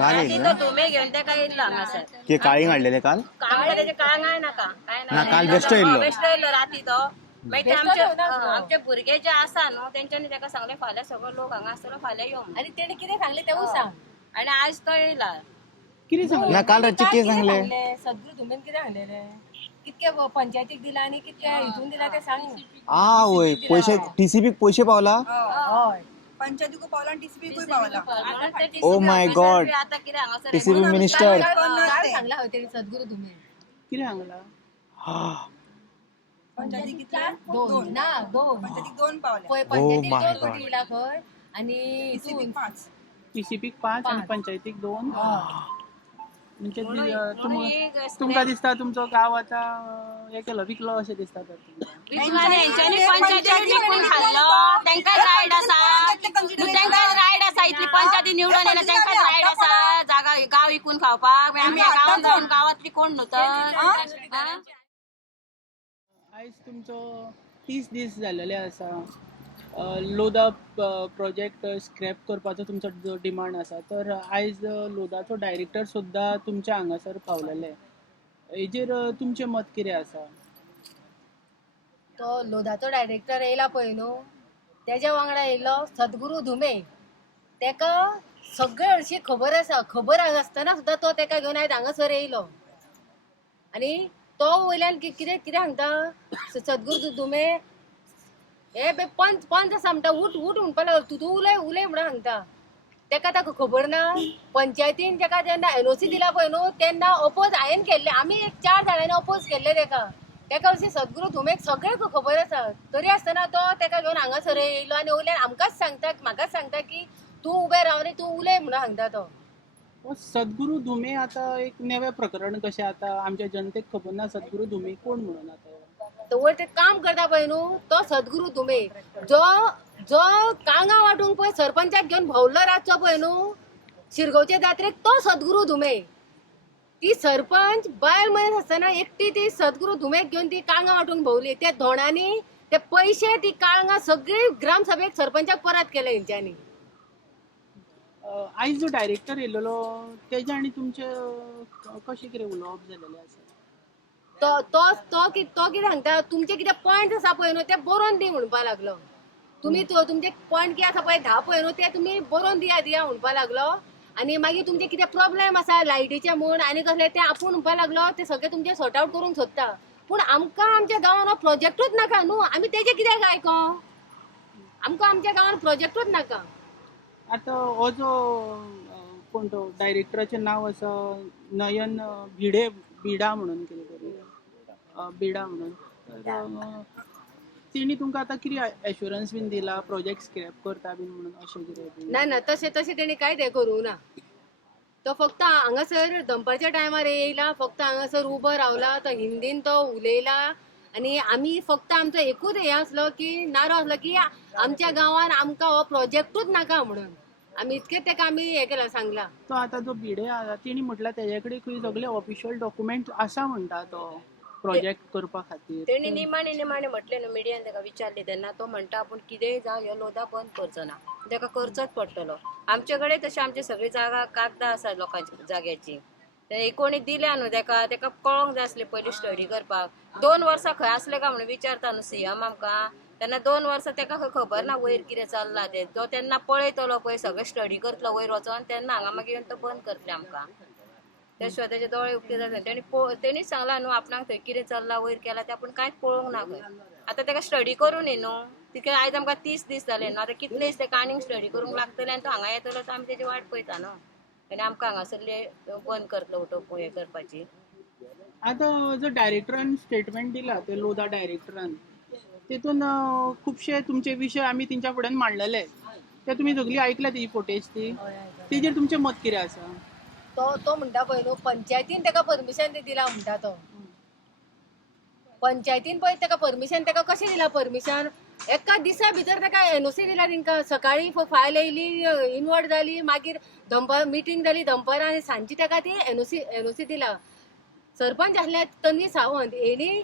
काल राती येईल तो ना धुमे घेऊन ते काय इल्लो हांगासर ते काळी काढलेले काल काम करायचे काय नाही ना का काय ना काल बेस्ट येयल्लो. बेस्ट येयल्लो राती तो मागीर ते आमचे भुरगे जे आसा न्हू तेंच्यांनी ताका सांगले फाल्यां सगळो लोक हांगा आसतलो फाल्यां यो म्हणून. आणि तेणे कितें सांगले तेवूय सांग. आणि आज तो येयला किती सांगले ना काल रातचे कितें सांगले सदगुरू धुमेन कितें सांगलेले कितके पंचायतीक दिला आणि कितके हितून दिला ते सांग. होय पैसे टीसीबी पैसे पावला हय पंचायतीकू पावला आणि टीसीपीकूय पावला. ओ माय गॉड आता कितें हांगासर टीसीबी मिनिस्टर काय सांगला हय तेणी सदगुरू धुमेन किती सांगला पंचायतीक कितले दोन ना दोन पंचायतीक 2 पावले. पळय Oh my पंचायतीक 2 God. कोटी दिला खंय आणि हितून 5. टीसीपीक 5 आणि पंचायतीक 2 म्हणजे म्हणून तुमकां दिसता तुमचो गाव आता हे केलो विकलो अशें दिसता तर तुमकां. हेंच्यांनी पंचायतीन विकून खाल्लो तांकां रायट आसा तांकां रायट आसा इतली पंचायती निवडून येयला तांकां रायट आसा जागा गांव विकून खावपाक आमी गांवांत जावन गांवांतली कोण न्हू तर आयज तुमचो 30 दीस जाल्लेले आसा लोदा प्रोजेक्ट स्क्रॅप करपाचो तुमचो जो डिमांड आसा तर आयज लोदाचो डायरेक्टर सुद्दां तुमच्या हांगासर पावलेले हेजेर तुमचें मत कितें आसा तो लोधाचो डायरेक्टर येयला पळय न्हू तेज्या वांगडा येयलो सदगुरू धुमे तेका सगळे हरशी खबर आसा खबर आसतना सुद्दां तो तेका घेवन आयज हांगासर येयलो आनी तो वयल्यान कितें कितें सांगता सदगुरू धुमे हे पंच पंच आसा म्हणटा उठ उठ म्हणपा लागलो तूं उलय उलय म्हणून सांगता तेका ताका खबर ना पंचायतीन तेका जेन्ना एनओसी दिला पळय न्हू तेन्ना अपोज हांवें केल्ले आमी एक 4 जाणांनी अपोज केल्ले तेका अशें सदगुरू धुमेक सगळें खबर आसा तरी आसतना तो तेका घेवन हांगासर येयलो आनी वयल्यान आमकांच सांगता म्हाकाच सांगता की तूं उबें राव आनी तूं उलय म्हणून सांगता तो सदगुरू धुमे आता एक नवें प्रकरण कशें आता आमच्या जनतेक खबर ना सदगुरू धुमे कोण म्हणून आता वयर ते काम करता पळय न्हू तो सदगुरू धुमे जो जो कांगा वांटूंक पळय सरपंचाक घेवन भोंवलो रातचो पळय न्हू शिरगांवचे जात्रेक तो सदगुरू धुमे ती सरपंच बायल मनीस आसतना एकटी ती सदगुरू धुमेक घेवन ती कांगा वांटूंक भोंवली त्या धोणांनी ते पयशे ती कांगा सगळी ग्रामसभेक सरपंचाक परत केले हेंच्यांनी आयज जो डायरेक्टर येयलेलो तेजे आनी तुमचे कशें कितें उलोवप जालेलें आसा तो कितें सांगता तुमचे कितें पॉयंट आसा पळय न्हू ते बरोवन दी म्हणपा लागलो तुमी तुमचे पॉयंट कितें आसा पळय 10 पळय न्हू ते तुमी बरोवन दिया म्हणपा लागलो आनी मागीर तुमचे कितें प्रॉब्लेम आसा लायटीचे म्हूण आनी कसले ते आपूण म्हणपा लागलो ते सगळे तुमचे सॉर्ट आउट करूंक सोदता पूण आमकां आमच्या गांवांत हो प्रोजेक्टूच नाका न्हू आमी तेजे कित्याक आयको आमकां आमच्या गांवांत प्रोजेक्टूच नाका आता हो जो कोण तो डायरेक्टराचें नांव आसा नयन बिडा म्हणून कितें तरी बिडा म्हणून तर तेणी तुमकां आतां कितें एश्युरन्स बीन दिला प्रोजेक्ट स्क्रॅप करता बीन म्हणून अशें कितें ना तशें तेणी कांयच हें करूं ना तो फक्त हांगासर दनपारच्या टायमार येयला फक्त हांगासर उबो रावला तो हिंदीन तो उलयला आनी आमी फक्त आमचो एकूच हें आसलो की नारो आसलो की आमच्या गांवांत आमकां हो प्रोजेक्टूच नाका म्हणून आमी इतकेंच तेका आमी हें केलां सांगलां तो आतां जो भिडे आसा तेणी म्हटल्यार तेजे कडेन खंय सगळे ऑफिशियल डॉक्युमेंट आसा म्हणटा तो प्रोजेक्ट करपा खातीर तेणी निमाणे म्हटले न्हू मिडियान ताका विचारले तेन्ना तो म्हणटा आपूण कितेंय जावं ह्यो लोदा बंद करचो ना ताका करचोच पडटलो आमचे कडेन तशी आमची सगळी जागा कागदां आसा लोकांची जाग्याची ते कोणी दिल्या न्हू ताका कळोंक जाय आसलें पयलीं स्टडी करपाक 2 वर्सां खंय आसले काय म्हणून विचारता न्हू सीएम आमकां तेन्ना 2 वर्सां ताका खंय खबर ना वयर कितें चल्लां तें तो तेन्ना पळयतलो पळय सगळें स्टडी करतलो वयर वचोन तेन्ना हांगा मागीर येवन तो बंद करतले आमकां त्या शिवाय तेजे दोळे उक्ते जाता तेणीच सांगलां न्हू आपणाक थंय कितें चल्लां वयर केलां तें आपूण कांयच पळोवंक ना खंय आतां ताका स्टडी करूं न्ही न्हू तिका आयज आमकां 30 दीस जाले न्हू आतां कितले दीस ताका आनीक स्टडी करूंक लागतले आनी तो हांगा येतलो तर आमी तेजी वाट पळयता न्हू आनी आमकां हांगासरले बंद करतलो उठोवप हें करपाची आतां जो डायरेक्टरान स्टेटमेंट दिला ते लोदा डायरेक्टरान तेतून खुबशे तुमचे विशय आमी तेंच्या फुड्यान मांडलेले ते तुमी सगळी आयकल्या तेजी फोटेज ती तेजेर तुमचें मत कितें आसा तो म्हणटा पळय न्हू पंचायतीन ताका परमिशन दिला म्हणटा तो पंचायतीन पळय ताका परमिशन ताका कशें दिला परमिशन एका दिसा भितर ताका एनओसी दिला तेंकां सकाळी फायल येयली इनवर्ट जाली मागीर दनपार मिटींग जाली दनपारां आनी सांजची ताका ती एनओसी दिला सरपंच आसले तन्वी सावंत हेणी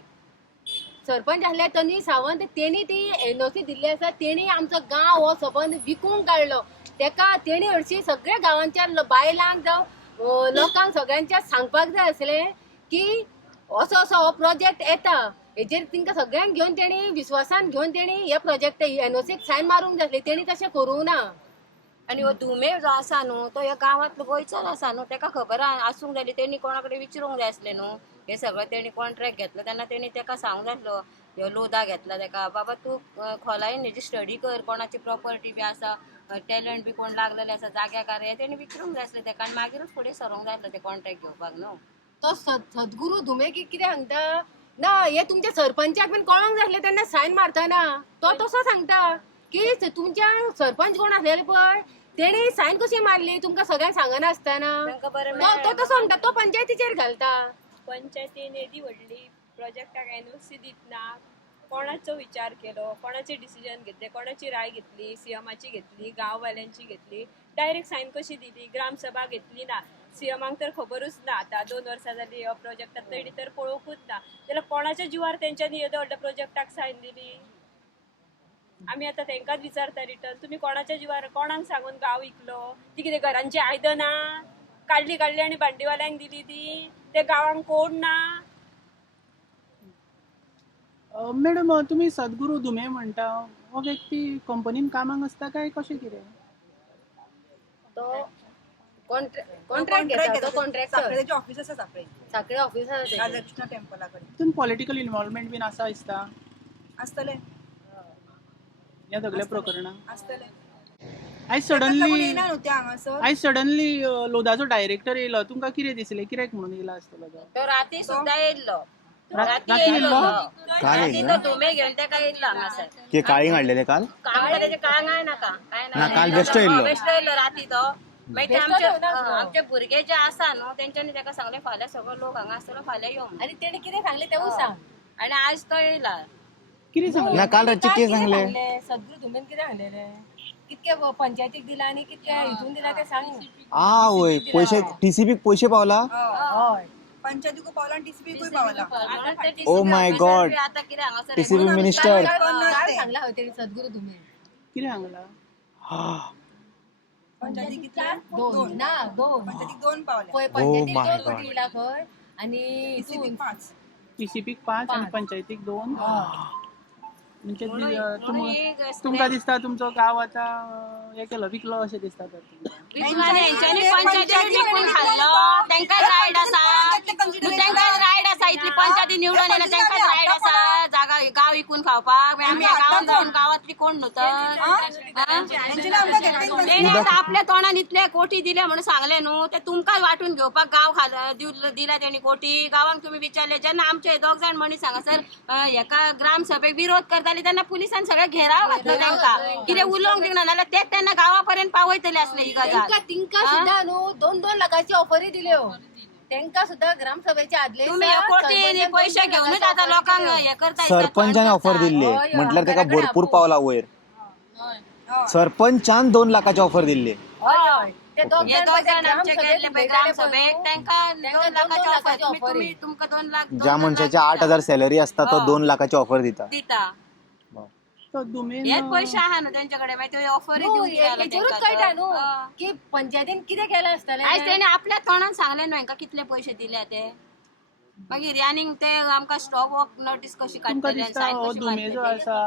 सरपंच आसले तन्वी सावंत तेणी ती एनओसी दिल्ली आसा तेणी आमचो गांव हो सबंद विकूंक काडलो तेका तेणी हरशी सगळ्या गावांच्या बायलांक जावं लोकांक सगळ्यांच्या सांगपाक जाय आसले की असो असो हो प्रोजेक्ट येता, हेजेर तिंका सगळ्यांक घेवन तेणी विश्वासान घेवन तेणी हे प्रोजेक्ट एनओसीक सायन मारूंक जाय आसली, तेणी तशें करूंक ना. आणि हो धुमे जो आसा न्हू तो ह्या गांवांतलो गोंयचोच आसा न्हू, तेका खबर आसूंक जाय तेणी कोणाकडे विचारूंक जाय आसलें न्हू. हे सगळं तेणी कॉन्ट्रॅक्ट घेतलो तेन्ना तेणी तेका सांगूंक जाय आसलो, ह्यो लोदा घेतला तेका बाबा तूं खोलायेन हेजी स्टडी कर, कोणाची प्रॉपर्टी बी आसा, टॅलंट बी कोण लागलेले आसा जाग्याकार, हे तेणी विचारूंक जाय आसलें तेका, आनी मागीरूच फुडें सरूंक जाय आसलें ते कॉन्ट्रॅक्ट घेवपाक न्हू. तो सद्गुरू धुमेकी कितें सांगता ना, हे तुमच्या सरपंचाक बीन कळोंक जाय आसलें तेन्ना सायन मारतना तो तसो सांगता की तुमच्या सरपंच कोण आसलेले पळय तेणी सायन कशी मारली तुमकां सगळ्यांक सांगना आसतना. तांकां बरें तो तसो सांगता, तो पंचायतीचेर घालता. पंचायतीन येदी व्हडली प्रोजेक्टाक एनओसी दितना कोणाचो विचार केलो, कोणाचे डिसिजन घेतले, कोणाची राय घेतली, सीएमाची घेतली, गांववाल्यांची घेतली, डायरेक्ट सायन कशी दिली, ग्रामसभा घेतली ना, सीएमांक तर खबरूच ना. आतां 2 वर्सां जाली ह्या प्रोजेक्टाक तेणी तर पळोवंकूच ना, जाल्यार कोणाच्या जिवार तेंच्यांनी येदो व्हडल्या प्रोजेक्टाक सायन दिली. आमी आतां तेंकाच विचारता रिटर्न, तुमी कोणाच्या जिवार कोणाक सांगून गांव विकलो, ती कितें घरांची आयदनां काडली आनी भांडीवाल्यांक दिली ती, ते गांवांक कोण ना. मॅडम तुम्ही सद्गुरू धुमे म्हणटा, हो व्यक्ती कंपनीन कामाक आसता काय कशें कितें? तो कॉन्ट्रॅक्ट घेता, तो कॉन्ट्रॅक्टर साखरेचे ऑफिस आसा साखळे ऑफिसार राधाकृष्ण टेम्पला कडेन तितून पॉलिटिकल इन्व्हॉल्वमेंट बीन आसा दिसता आसतले ह्या सगळ्या प्रकरणांत. आसतले आयज कोण सडनली येना न्हू ते हांगासर. आयज सडनली लोदाचो डायरेक्टर येयलो, तुमकां कितें दिसलें, कित्याक म्हणून येयला आसतलो तो? तो राती सुद्धा येयल्लो, राती राती येयल्लो येयल्लो? तो. काल राती येयल्लो? तो धुमे घेवन तेका येयल्लो हांगासर. की काळी हाडलेले काल काम करायचे काय नाका काय ना, काल बेश्टो येयल्लो. बेश्टो येयल्लो राती तो. मागीर ते बेश्टो येवना तो. आमचे भुरगे जे आसा न्हू तेंच्यांनी तेका सांगलें फाल्यां सगळो लोक हांगा आसतलो फाल्यां यो म्हणून. आणि तेणी कितें सांगलें तेवूय सांग. आनी आयज तो येयला. कितें सांगलें? ना काल रातचे कितें सांगले? सद्गुरू धुमेन कितें सांगलेले, कितके पंचायतीक दिला आणि कितके हितून दिला ते सांग. वय पैसे टीसीबीक पैसे पावला. हय पंचायतीकूय पावला आणि टीसीबीकूय पावला. Oh my God. आता कितें हांगासर टीसीबी मिनिस्टर काल सांगला हो तेणी सद्गुरू धुमेन. कितें सांगला? पंचायतीक कितले? दोन ना दोन पंचायतीक 2 पावल्या. पळय पंचायतीक my 2 God. कोटी दिला खंय आणि टीसीबीक हितून 5. टीसीपीक 5 आणि 5. पंचायतीक 2. म्हणजे म्हणून तुमकां दिसता तुमचो गांव आतां हे केलो विकलो अशें दिसता तर तुमकां? हेंच्यांनी पंचायतीन विकून खाल्लो, तेंकां रायट आसा, तेंकां रायट आसा, इतली पंचायती निवडून येना तेंकां रायट आसा जागा गांव विकून खावपाक. आमी गांवांत जावन गांवांतली कोण न्हू तेणी आतां आपल्या तोंडान इतले कोटी दिले म्हणून सांगले न्हू, ते तुमकां वाटून घेवपाक गांव दिला तेणी कोटी. गांवांक तुमी विचारले जेन्ना आमचे 2 जाण मनीस हांगासर हेका ग्रामसभेक विरोध करताली तेन्ना पुलिसान सगळे घेराव घातलो तेंकां, कितें उलोवंक दिना, नाल्यार तेच तेन्ना गांवापर्यंत पावयतले असले ही गजाल. तिंका सुद्धा न्हू 2-2 लाखाची ऑफरी दिल्यो तेंका सुद्धा ग्रामसभेच्या आदले तुम्ही कोटी पैसे घेऊनच आता लोकांक हे करता. सरपंचाने ऑफर दिली म्हटल्यार तेका भरपूर पावला वयर. सरपंचान 2 लाखाची ऑफर दिल्ली. ते 2 जाण आमचे गेले पळय ग्रामसभेक तेंकां 2 लाखाची ऑफर. तुमकां 2 लाख ज्या मनशाची 8,000 सॅलरी असता तो 2 लाखाची ऑफर दिता. दिता. तो धुमेन हेच पैसे आहा न्हू तेंच्याकडे, मागीर ते ऑफर दिवंक गेला हेचेरूच कळटा न्हू की पंचायतीन कितें केलें आसतलें. आयज तेणे आपल्या तोंडान सांगले न्हू हांकां कितले पैसे दिले ते. मागीर आनीक ते आमकां स्टॉप वर्क नोटीस कशी तुमकां काडटले, दिसता सायन हो कशी धुमे जो मारतले. आसा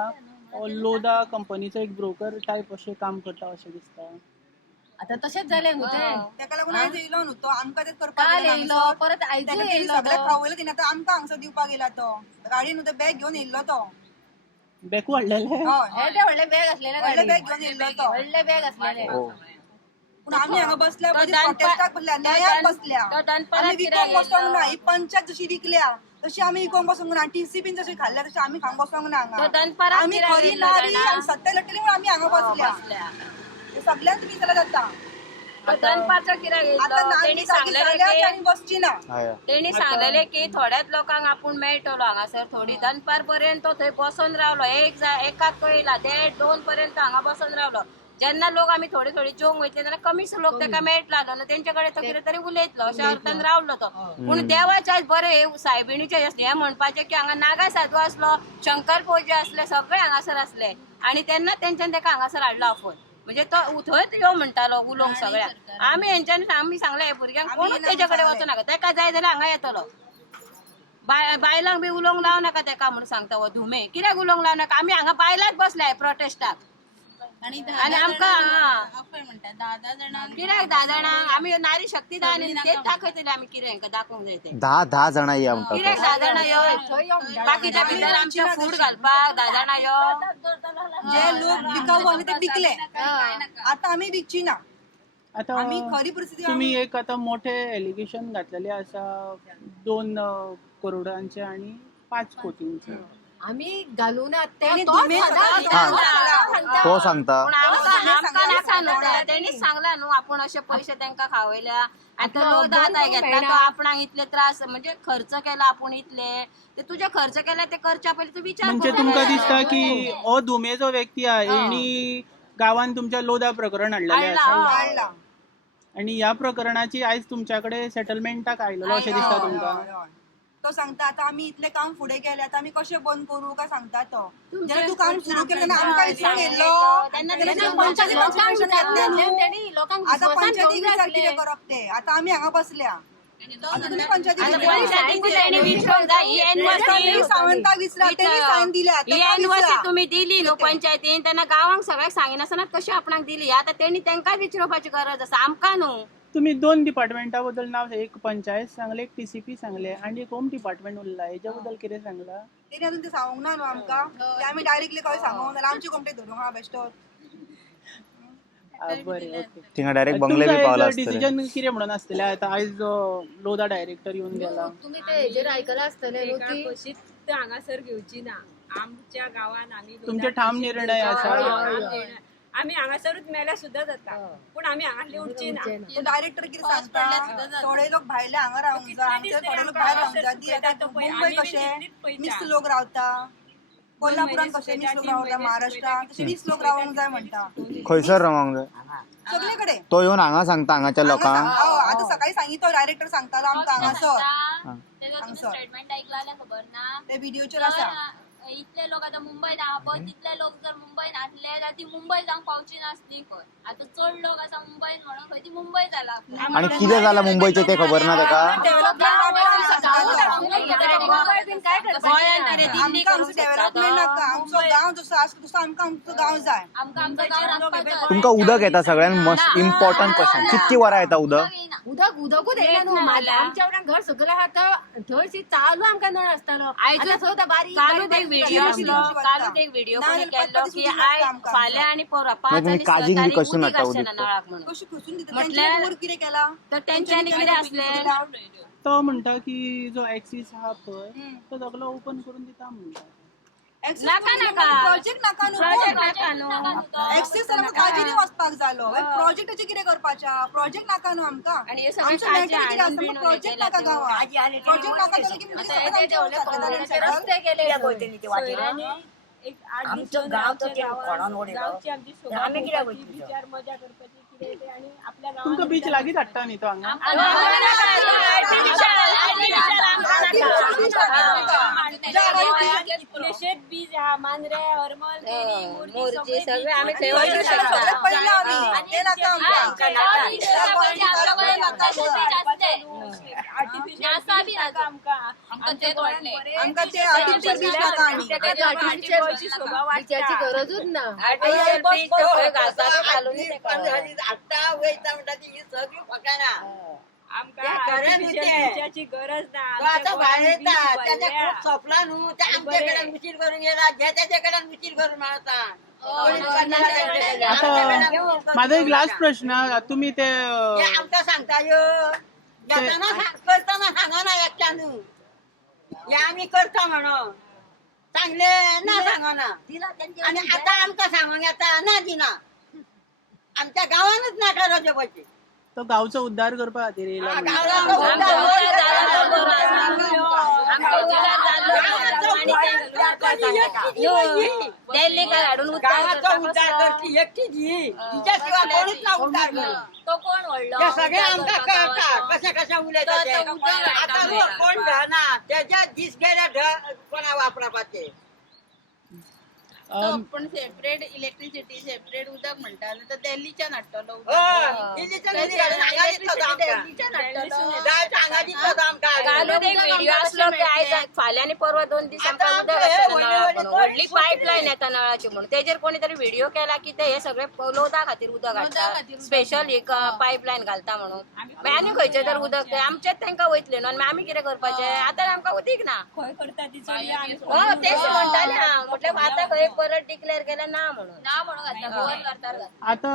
हो लोदा कंपनीचो एक ब्रोकर टायप अशें काम करता अशें दिसता. आता तशेंच जालें न्हू ते. तेका लागून आयज येयलो न्हू तो, आमकां तेच करपाक काल येयला येयलो हांगासर. परत आयजूय तेका तेणी येयलो सगळ्याक तो. खावयलो तेणी, आतां आमकां हांगासर दिवपाक येयला तो. गाडी न्हू ते बॅग घेवन येयल्लो तो. बॅकू हाडलेले? हय ते व्हडले बॅग आसलेले व्हडले गाडीन. बॅग घेवन येयल्लो तो. व्हडले बॅग आसलेले. पूण आमी हांगा बसल्या तो प्रोटेस्टाक बसल्या, न्यायाक बसल्या. तो दनपाराक आमी कित्याक विकोंक बसोंक येयलो? ना. ही पंचायत जशी विकल्या तशी आमी विकोंक बसोंक ना. टीसीबीन जशी खाल्ल्या तशी आमी खावंक बसोंक ना तो हांगा. दनपाराक आमी कित्याक खरी येयलो नारी जाणा? आनी सत्य लटली म्हणून आमी हांगा बसल्या. हे सगळ्यांच विकला जाता. तो दनपारचो कित्याक आता येयलो? नारी तेणी जागी सांगलेले जाल्यार की आमी बसची ना. तेणी सांगलेले की थोड्याच लोकांक आपूण मेळटलो हांगासर. थोडी दनपार पर्यंत तो थंय बसून रावलो. एकाक कळयला 1:30 पर्यंत हांगा बसून रावलो. जेन्ना लोक आमी थोडी थोडी जेवंक वयतले जाल्यार कमीच लोक तेका मेळटलो न्हू, तेंचे कडेन तो कितें तरी उलयतलो अशें अर्थान रावलो तो. पूण देवाच्या बरें सायबिणीचे हे म्हणपाचे की हांगा नागा साधू आसलो, शंकर पोजे आसले, सगळे हांगासर आसले. आनी तेन्ना तेंच्यान तेका हांगासर हाडलो आफोन. म्हणजे तो थंयच यो म्हणटालो उलोवंक सगळ्याक आमी आम्ही सांगले भुरग्यांक कोणूच तेच्याकडे वचूं नाका तेका जाय जाल्यार हांगा येतलो बायलांक बी उलोवंक लाव नाका तेका म्हणून सांगता हो धुमे कित्याक उलोवंक लाव नाका आमी हांगा बायलांच बसल्याय प्रोटेस्टाक आणि आमकां कित्याक 10 जाणांक आमी नारी शक्ती दान तेच दाखयतले आमी कितें हांकां दाखोवंक जाय ते 10 जाणां या म्हणटा कित्याक 10 जाणां यो बाकीच्या भितर आमच्या फूड घालपाक 10 जाणां यो जे लोक विकाऊ आले ते विकले आता आम्ही विकची ना आता आम्ही खरी परिस्थिती तुम्ही एक आता मोठे एलिगेशन घातलेले आसा 2 करोडांचे आणि 5 कोटींचे आम्ही घालून त्यांनी धुमे तो सांगता पूण आमकां नाका न्हू तेणीच सांगला न्हू आपण अशे पयशे तांकां खावयल्या आतां लोक आतां घेतला तो आपणाक इतले त्रास म्हणजे खर्च केला आपण इतले ते तुझे खर्च केला ते करच्या पयलीं तूं विचार म्हणजे तुमकां दिसता की हो धुमे जो व्यक्ती आहे यांनी गावान तुमच्या लोदा प्रकरण हाडलेले आसा काढला आणि या प्रकरणाची आयज तुमच्याकडे सेटलमेंटाक आयलो अशें दिसता तुमकां तो सांगता आता आम्ही इतले काम फुडे केले आता आम्ही कशे बंद करू काय सांगता तो जेन्ना तू काम सुरू केलं तेन्ना आमकां विचारून येयलो आता पंचायती विचार कितें करप ते आता आम्ही हांगा बसल्या आता तुम्ही पंचायती सावंता विचारा त्यांनी सायन दिल्या युनिव्हर्सिटी तुम्ही दिली न्हू पंचायतीन तेन्ना गांवांक सगळ्याक सांगिनासतना कशी आपणाक दिली आता तेणी तांकां विचारपाची गरज आसा आमकां न्हू तुम्ही 2 डिपार्टमेंटा बद्दल नाव एक पंचायत सांगले एक TCP सांगले आणि एक होम डिपार्टमेंट उरला हेच्या बद्दल कितें सांगला तेणी अजून ते सांगूंक ना न्हू आमकां ते आमी डायरेक्टली खंय सांगूंक जाल्यार आमची कोमटे धरूंक हा बेश्टो बरें ओके थिंगा डायरेक्ट बंगले बी पावला आसतले डिसिजन कितें म्हणून आसतले आता आयज लोदा डायरेक्टर येऊन गेला तुम्ही ते हेजेर आयकला आसतले न्हू की कशीच हांगासर घेवची ना आमच्या गावान आमी तुमचे ठाम निर्णय आसा आमी हांगासरूच मेल्या सुद्दां जाता पूण आमी हांगासले उरची ना तो डायरेक्टर कितें सांगता थोडे लोक भायले हांगा रावंक जाय आमचे थोडे लोक भायर रावंक जाय ती आतां मुंबय कशें मिक्स लोक रावता कोल्हापुरान कशे मिक्स लोक रावता महाराष्ट्रान तशे मिक्स लोक रावंक जाय म्हणटा खंयसर रावंक जाय सगळे कडेन तो येवन हांगा सांगता हांगाच्या लोकांक आता सकाळी सांगितलो डायरेक्टर सांगतालो आमकां हांगासर स्टेटमेंट ऐकला खबर ना ते व्हिडिओचेर आसा इतले लोक आता मुंबईत आहा पण तितले लोक जर मुंबईत आसले जाल्यार ती मुंबय जावंक पावची नासली खंय आता चड लोक आसा मुंबईत म्हणून खंय ती मुंबय जाला आणि कितें जालां मुंबयचें तें खबर ना तेका आमकां आमचो डेव्हलपमेंट नाका आमचो गांव जसो आसा तसो आमकां आमचो गांव जाय आमकां आमचो गांव रस्त्याचो तुमकां उदक येता सगळ्यान मस्ट इम्पॉर्टंट क्वेश्चन कितकी वरां येता उदक उदकूच येयना न्हू आमच्या वांगडा घर सगळें आतां थंयशी चालू आमकां नळ आसतालो आयज चवदा बारीक कालूच एक व्हिडिओ आसलो कालूच एक व्हिडिओ कोणी केल्लो की आयज फाल्यां आणि परवा 5 तुम्ही आणि 6 काळजी तारीख कशी उदीक मारता आसचें ना उदीक? नळाक म्हणून कशी खसून दिता म्हटल्यार- तेंच्यांनी कितें केला तर तेंच्यांनी कितें आसलें तो म्हणटा की जो एक्सिस आहा पळय तो सगळो ओपन करून दिता म्हणटा नाका नाका प्रोजेक्ट नाका प्रोजेक्ट न्हू नाका न्हू एक्सेस जाल्यार आमकां काजीनी वचपाक जालो प्रोजेक्टाचें कितें करपाचें प्रोजेक्ट नाका न्हू आमकां आणि हे सगळे आमचो काजी मेंटल कितें हाडून आसता बिडून प्रोजेक्ट केला नाका तो. गांवांत प्रोजेक्ट नाका जाल्यार की म्हणजे सगळें आमचें रस्ते केले सोयऱ्यांनी एक 8 दीस गांवची शोभा भोगपाची, विचार मजा करपाची कितें ते आणि आपल्या तुमकां गांवांत बीच लागीं धाडटा न्ही तो हांगा कितलेशेच बीज आहा मांद्रे हरमल केरी मोरजी सगळे आमी थंय वचूं सगळें शकता पयला आमी तें नाका आमकां आमकां ते आर्टिफिशियल बीच नाका आनी बिचाची गरजूच ना आर्टिफिशियल बीच तर खंय घालता घालून तेका आमकां गरज ना सोपला न्हू ते आमच्या कडेन उशीर करून गेला जे त्याच्या कडेन उशीर करून मारता आता माझा एक लास्ट प्रश्न तुम्ही ते ते आमकां सांगता यो घेताना करताना सांगा ना एकट्यान हे आमी करता म्हणून सांगले ना सांगना आणि आता आमकां सांगूंक येता ना दिना आमच्या गांवानूच नाका रजोबाची तो गावचो उद्धार करपा खातीर येयला म्हणटा. दिल्ली काय हाडून गावाचा उद्धार करची एकटीच ही हिच्या शिवाय कोणीच ना उद्धार करू तो कोण व्हडलो हे सगळे आमकां कळटा कशें कशें उलयता ते आतां रोड कोण ढळना तेजे दीस गेले कोणा वापरपाचे पण सेपरेट इलेक्ट्रिसिटी सेपरेट उदक म्हणटा तर दिल्लीच्यान हाडटलो घालून एक व्हिडिओ असलो की आयज फाल्यां आनी परवा 2 दीस आमकां उदक आसता नळा म्हणून व्हडली पायपलायन येता नळाची म्हणून तेजेर कोणी तरी व्हिडिओ केला की ते हे सगळे लोदा खातीर उदक हाडटा स्पेशल एक पायपलायन घालता म्हणून मागीर आनी खंयचे तर उदक ते आमचेच तांकां वयतले न्हू आनी आमी कितें करपाचें आतां आमकां उदीक ना खंय करता ती चली आमी तेच म्हणटाले हांव म्हटल्यार आतां खंय परत डिक्लेअर केलें ना म्हणून घातला गोवन करता आता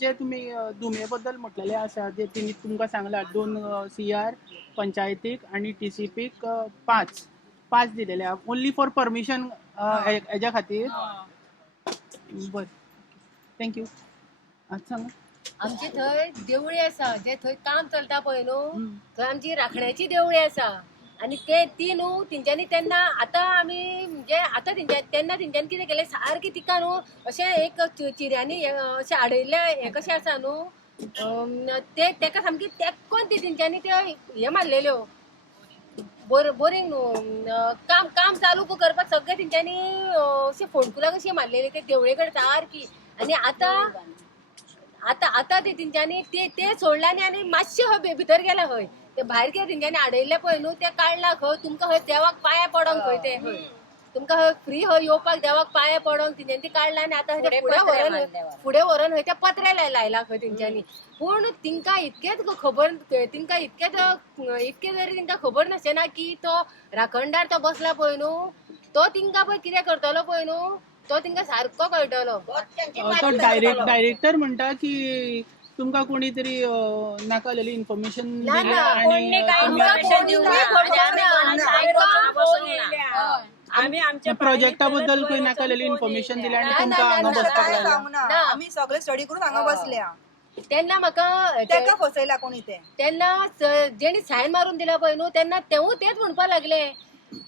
जे तुम्ही दुमे बद्दल म्हटलेले आसा जे तिणी तुमकां सांगला 2 CR पंचायतीक आणि TCPक 5 दिलेले ओन्ली फॉर परमिशन हेज्या खातीर बरें थँक्यू आतां सांगा आमची थंय देवळी आसा जे थंय काम चलता पळय न्हू थंय आमची राखण्याची देवळी आसा आणि ती न्हू तेंच्यांनी तेन्ना आतां आमी म्हणजे आतां तेन्ना तेंच्यांनी कितें केलें सारकी तिका न्हू अशें एक चिऱ्यांनी अशें आडयल्ले हे कशें आसा न्हू ते तेका सामकी तेक्कोन ती तेंच्यांनी त्यो हे मारलेल्यो बोरींग न्हू काम चालू करपाक सगळे तेंच्यांनी अशें फोंडकुलां कशी मारलेली ते देवळे कडेन सारकी आनी आतां ते तेंच्यांनी ते सोडल्यानी आनी मातशें खंय भितर गेल्या खंय ते भायर कितें तेंच्यांनी आडयल्ले पळय न्हू ते काडला खंय तुमकां खंय देवाक पांया पडोंक खंय ते तुमकां खंय फ्री खंय येवपाक देवाक पांया पडोंक तेंच्यांनी ती काडला आनी आतां फुडें व्हरोन खंय ते पत्रे लायला खंय तेंच्यांनी पूण तिंका इतकेंच खबर तिंका इतके जरी तिंका खबर नासचें ना की तो राखणदार तो बसला पळय न्हू तो तिंका पळय कितें करतलो पळय न्हू तो तिंका सारको कळटलो तो डायरेक्टर म्हणटा की तुमकां कोणी तरी नाका आलेली इन्फॉर्मेशन दिल्या आमी आमच्या प्रोजेक्टा बद्दल खंय नाका आलेली इन्फॉर्मेशन दिल्या आनी तुमकां हांगा बसपाक लायला आम्ही सगळे स्टडी करून हांगा बसल्या तेन्ना म्हाका तेका फसयला कोणी ते तेन्ना जेणी सायन मारून दिला पळय न्हू तेन्ना तेच म्हणपाक लागले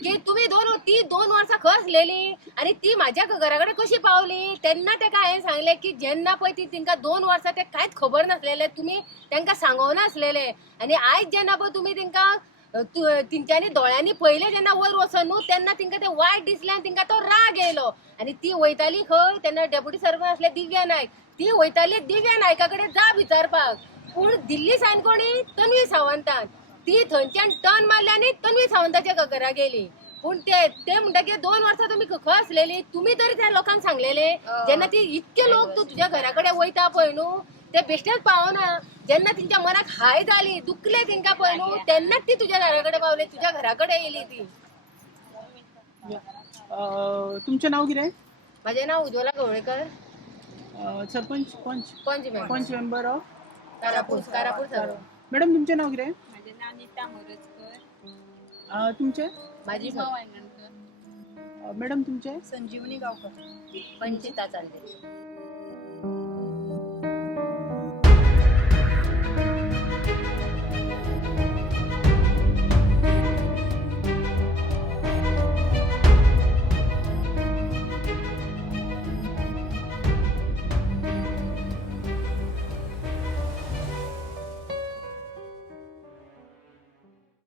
की तुम्ही 2 वर्सां खंय आसलेली आणि ती म्हाज्या घरा कडेन कशी पावली तेन्ना तेका हांवें सांगलें की जेन्ना पळय ती तिंकां 2 वर्सां ते कांयच खबर नासलेले तुमी तांकां सांगोना आसलेले आनी आयज जेन्ना पळय तुमी तेंकां तेंच्यांनी दोळ्यांनी पयलें जेन्ना वयर वचोन न्हू तेन्ना तिंकां तें वायट दिसलें आनी तिंकां तो राग येयलो आनी ती वयताली खंय तेन्ना डेप्युटी सरपंच आसले दिव्या नायक ती वयताली दिव्या नायका कडेन जा विचारपाक पूण दिल्ली सावन कोणी तन्वी सावंतान ती थंयच्यान टर्न मारली आनी तन्वी सावंताच्या घरा गेली पूण ते म्हणटा की 2 वर्सां तुमी खंय आसलेली तुमी तरी त्या लोकांक सांगलेले जेन्ना ती इतके लोक तूं तुज्या घरा कडेन वयता पळय न्हू ते बेश्टेच पावना जेन्ना तेंच्या मनाक हाय जाली दुखले तेंकां पळय न्हू तेन्नाच ती तुज्या घरा कडेन पावली तुज्या घरा कडेन येयली ती तुमचें नांव कितें म्हाजें नांव उज्वला गवळेकर सरपंच पंच मेंबर ऑफ कारापूर मॅडम तुमचें नांव कितें माझे नाव नीता मोरजकर तुमचें माझी मॅडम तुमचें संजीवनी गावकर पंचिता चांदे